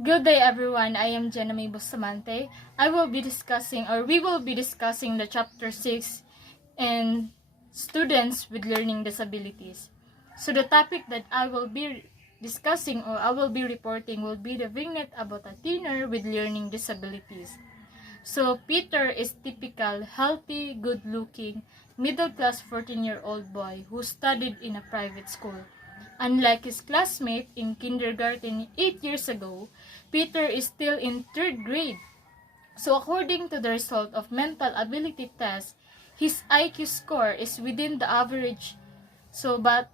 Good day everyone, I am Jenemy Bustamante. We will be discussing the chapter 6 in students with learning disabilities. So the topic that I will be discussing or I will be reporting will be the vignette about a teenager with learning disabilities. So Peter is typical, healthy, good-looking, middle-class 14-year-old boy who studied in a private school. Unlike his classmate in kindergarten 8 years ago, Peter is still in 3rd grade. So according to the result of mental ability test, his IQ score is within the average. But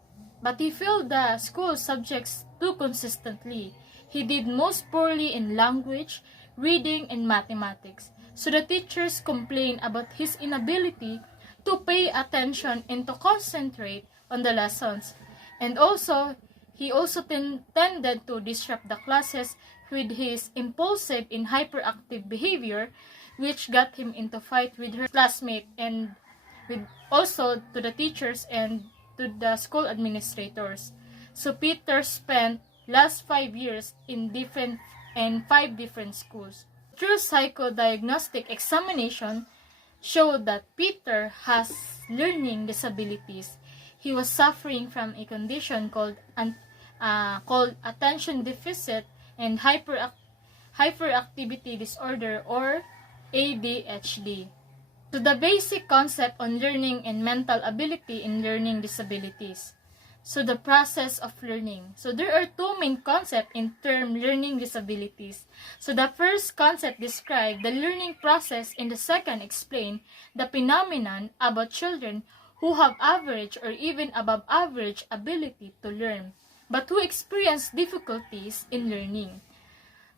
he failed the school subjects too consistently. He did most poorly in language, reading, and mathematics. So the teachers complained about his inability to pay attention and to concentrate on the lessons. And also, he also tended to disrupt the classes with his impulsive and hyperactive behavior, which got him into fight with her classmate and with also to the teachers and to the school administrators. So Peter spent last 5 years in 5 different schools. Through psychodiagnostic examination showed that Peter has learning disabilities. He was suffering from a condition called attention deficit and hyperactivity disorder or ADHD. So the basic concept on learning and mental ability in learning disabilities. So the process of learning. So there are two main concepts in term learning disabilities. So the first concept describes the learning process and the second explain the phenomenon about children who have average or even above average ability to learn, but who experience difficulties in learning.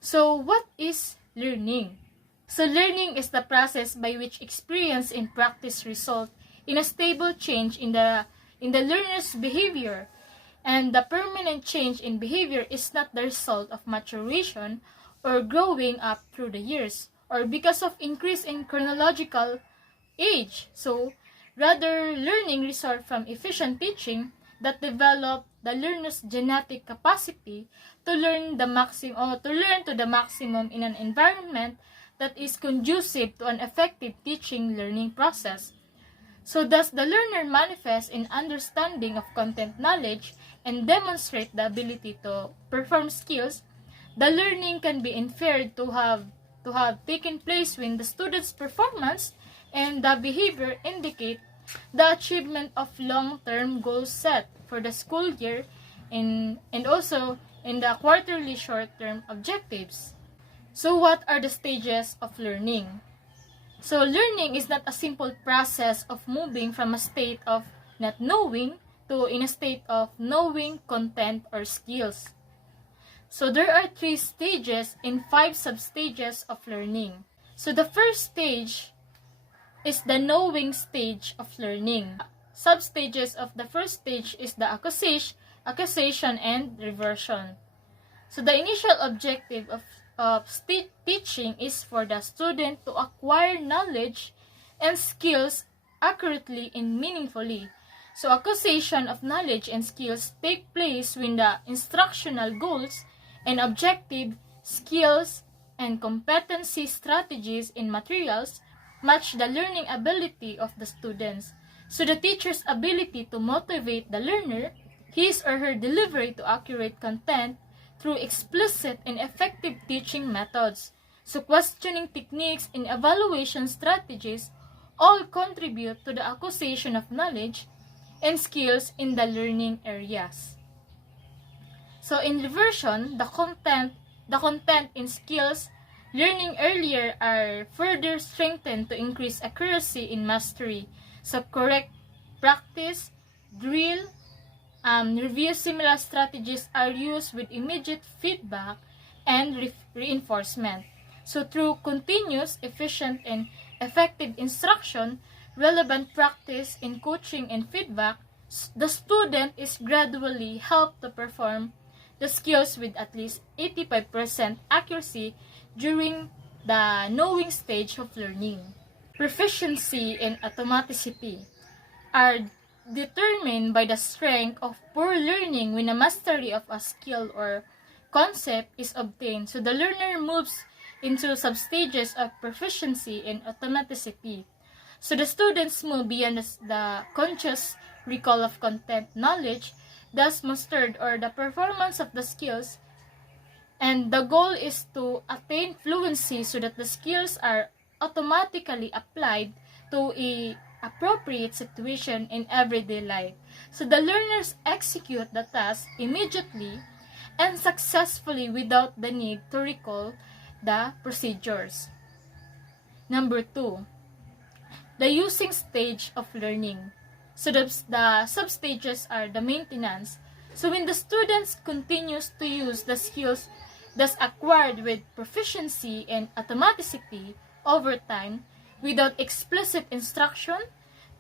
So what is learning? So learning is the process by which experience and practice result in a stable change in the learner's behavior. And the permanent change in behavior is not the result of maturation or growing up through the years or because of increase in chronological age. So rather, learning results from efficient teaching that develop the learner's genetic capacity to learn to the maximum in an environment that is conducive to an effective teaching learning process. So thus the learner manifests in understanding of content knowledge and demonstrate the ability to perform skills. The learning can be inferred to have taken place when the student's performance and the behavior indicate the achievement of long-term goals set for the school year and also in the quarterly short-term objectives. So what are the stages of learning? So learning is not a simple process of moving from a state of not knowing to in a state of knowing content or skills. So there are 3 stages and 5 substages of learning. So the first stage is the knowing stage of learning. Substages of the first stage is the acquisition and reversion. So the initial objective of teaching is for the student to acquire knowledge and skills accurately and meaningfully. So acquisition of knowledge and skills take place when the instructional goals and objective skills and competency strategies and materials match the learning ability of the students. So the teacher's ability to motivate the learner, his or her delivery to accurate content through explicit and effective teaching methods. So questioning techniques and evaluation strategies all contribute to the acquisition of knowledge and skills in the learning areas. So in reversion, the content and skills learning earlier are further strengthened to increase accuracy in mastery. So correct practice, drill, review similar strategies are used with immediate feedback and reinforcement. So through continuous, efficient, and effective instruction, relevant practice in coaching and feedback, the student is gradually helped to perform the skills with at least 85% accuracy during the knowing stage of learning. Proficiency and automaticity are determined by the strength of poor learning when a mastery of a skill or concept is obtained. So the learner moves into substages of proficiency and automaticity. So the students move beyond the conscious recall of content knowledge, thus mastered or the performance of the skills, and the goal is to attain fluency so that the skills are automatically applied to a appropriate situation in everyday life. So the learners execute the task immediately and successfully without the need to recall the procedures. Number 2, the using stage of learning. So the substages are the maintenance. So when the students continues to use the skills thus acquired with proficiency and automaticity over time without explicit instruction,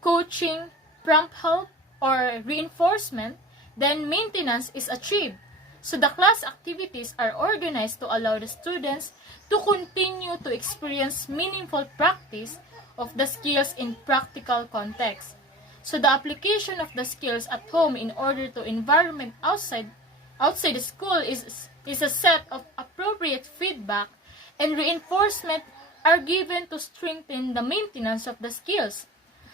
coaching, prompt help, or reinforcement, then maintenance is achieved. So the class activities are organized to allow the students to continue to experience meaningful practice of the skills in practical context. So the application of the skills at home in order to environment outside the school is a set of appropriate feedback and reinforcement are given to strengthen the maintenance of the skills.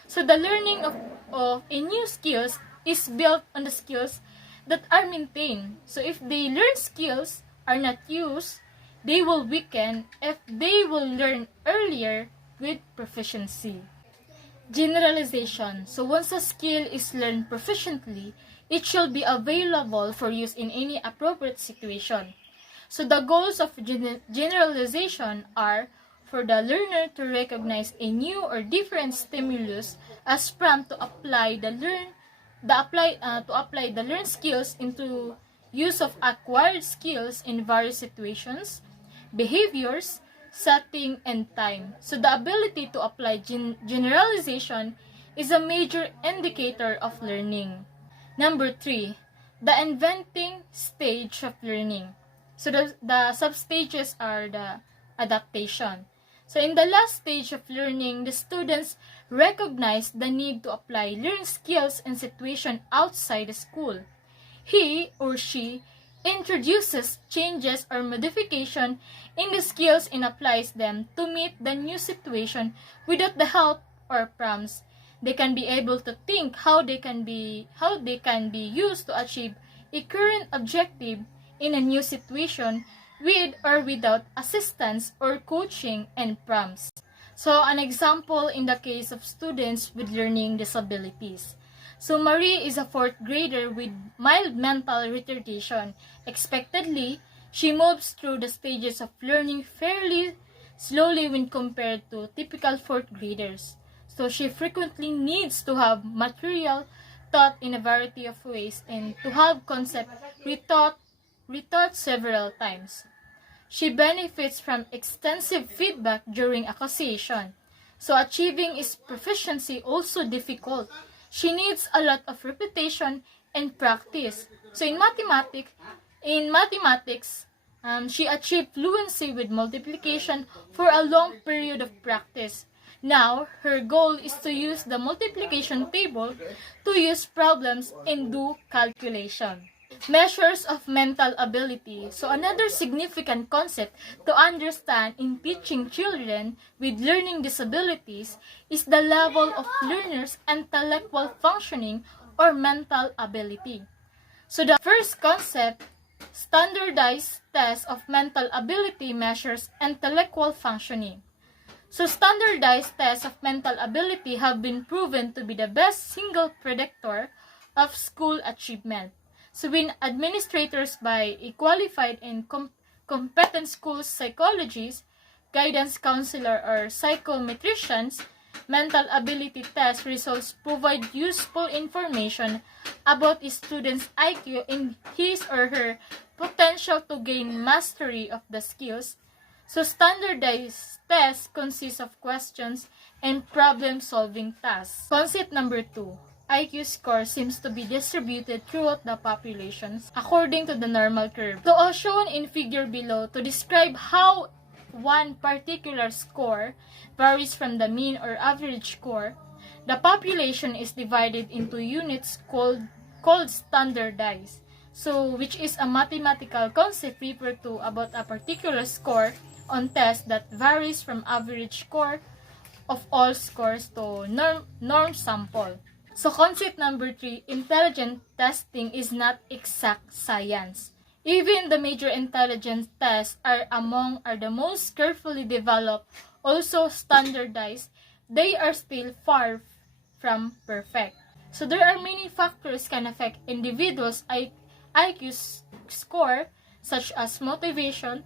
So the learning of a new skills is built on the skills that are maintained. So if the learned skills are not used, they will weaken if they will learn earlier with proficiency. Generalization. So once a skill is learned proficiently, it should be available for use in any appropriate situation. So the goals of generalization are for the learner to recognize a new or different stimulus as prompt to apply the learned skills into use of acquired skills in various situations, behaviors, setting, and time. So the ability to apply generalization is a major indicator of learning. Number 3, the inventing stage of learning. So the substages are the adaptation. So in the last stage of learning, the students recognize the need to apply learned skills in situations outside the school. He or she introduces changes or modification in the skills and applies them to meet the new situation without the help or prompts. They can be able to think how they can be used to achieve a current objective in a new situation with or without assistance or coaching and prompts. So an example in the case of students with learning disabilities. So Marie is a 4th grader with mild mental retardation. Expectedly, she moves through the stages of learning fairly slowly when compared to typical 4th graders. So she frequently needs to have material taught in a variety of ways and to have concept retaught several times. She benefits from extensive feedback during acquisition. So achieving is proficiency also difficult. She needs a lot of repetition and practice. So in mathematics, she achieved fluency with multiplication for a long period of practice. Now, her goal is to use the multiplication table to use problems and do calculation. Measures of mental ability. So another significant concept to understand in teaching children with learning disabilities is the level of learners' intellectual functioning or mental ability. So the first concept, standardized test of mental ability measures intellectual functioning. So standardized tests of mental ability have been proven to be the best single predictor of school achievement. So when administrators by a qualified and competent school psychologists, guidance counselor, or psychometricians, mental ability test results provide useful information about a student's IQ and his or her potential to gain mastery of the skills. So standardized tests consist of questions and problem-solving tasks. Concept number 2. IQ score seems to be distributed throughout the populations according to the normal curve. So as shown in figure below, to describe how one particular score varies from the mean or average score, the population is divided into units called standardized. So, which is a mathematical concept referred to about a particular score on test that varies from average score of all scores to norm sample. So concept number 3, intelligent testing is not exact science. Even the major intelligence tests are the most carefully developed, also standardized, they are still far from perfect. So there are many factors can affect individuals' IQ score, such as motivation,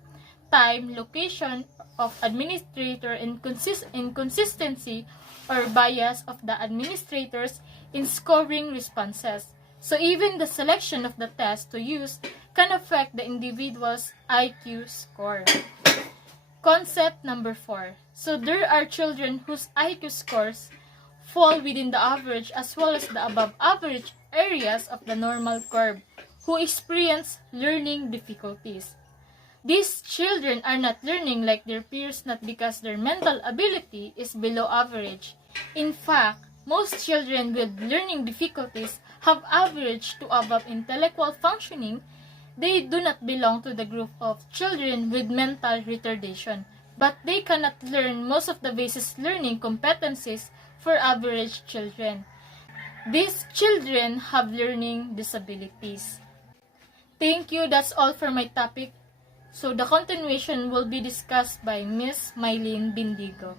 time, location of administrator, inconsistency or bias of the administrators in scoring responses. So even the selection of the test to use can affect the individual's IQ score. Concept number 4. So there are children whose IQ scores fall within the average as well as the above average areas of the normal curve who experience learning difficulties. These children are not learning like their peers not because their mental ability is below average. In fact, most children with learning difficulties have average to above intellectual functioning. They do not belong to the group of children with mental retardation, but they cannot learn most of the basic learning competencies for average children. These children have learning disabilities. Thank you. That's all for my topic. So the continuation will be discussed by Miss Mylene Bindigo.